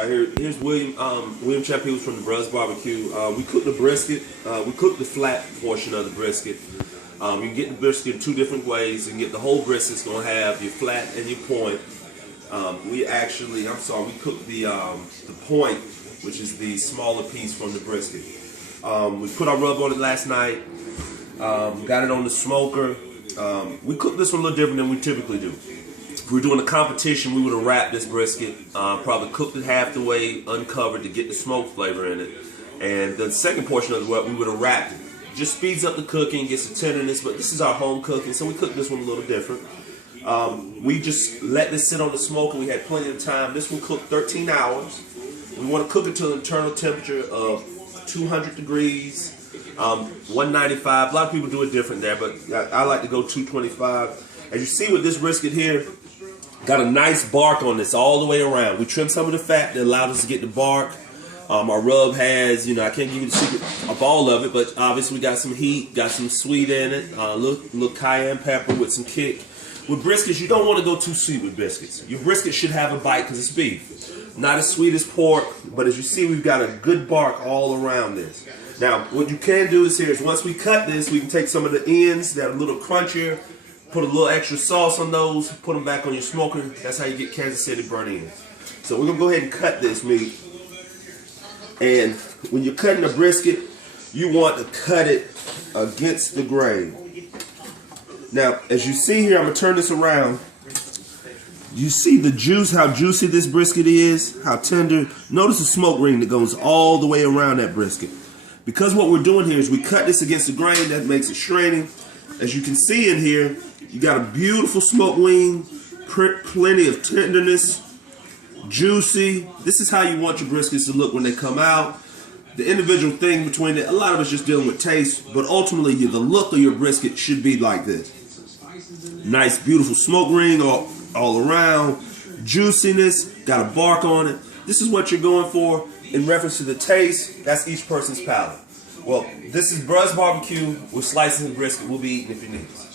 Here's William Champions from the Bruz Barbecue. We cook the brisket. We cook the flat portion of the brisket. You can get the brisket in two different ways. You can get the whole brisket. It's gonna have your flat and your point. We cook the point, which is the smaller piece from the brisket. We put our rub on it last night. Got it on the smoker. We cook this one a little different than we typically do. If we were doing a competition, we would have wrapped this brisket, probably cooked it half the way, uncovered to get the smoke flavor in it. And the second portion of the rub, we would have wrapped it. Just speeds up the cooking, gets the tenderness, but this is our home cooking, so we cook this one a little different. We just let this sit on the smoker. We had plenty of time. This one cooked 13 hours. We want to cook it to an internal temperature of 200 degrees, 195. A lot of people do it different there, but I like to go 225. As you see with this brisket here, got a nice bark on this all the way around. We trimmed some of the fat that allowed us to get the bark. Our rub has, I can't give you the secret of all of it, but obviously we got some heat, got some sweet in it, little cayenne pepper with some kick. With briskets, you don't want to go too sweet with briskets. Your brisket should have a bite because it's beef. Not as sweet as pork, but as you see, we've got a good bark all around this. Now, what you can do is once we cut this, we can take some of the ends that are a little crunchier, put a little extra sauce on those, put them back on your smoker. That's how you get Kansas City burnt ends. So we're going to go ahead and cut this meat. And when you're cutting a brisket, you want to cut it against the grain. Now, as you see here, I'm going to turn this around. You see the juice, how juicy this brisket is, how tender. Notice the smoke ring that goes all the way around that brisket. Because what we're doing here is we cut this against the grain, that makes it straining. As you can see in here, you got a beautiful smoke wing, plenty of tenderness, juicy. This is how you want your briskets to look when they come out. The individual thing between it, a lot of it's just dealing with taste, but ultimately the look of your brisket should be like this. Nice, beautiful smoke ring all around, juiciness, got a bark on it. This is what you're going for. In reference to the taste, that's each person's palate. Well, this is Bruz Barbecue with slices and brisket. We'll be eating if you need us.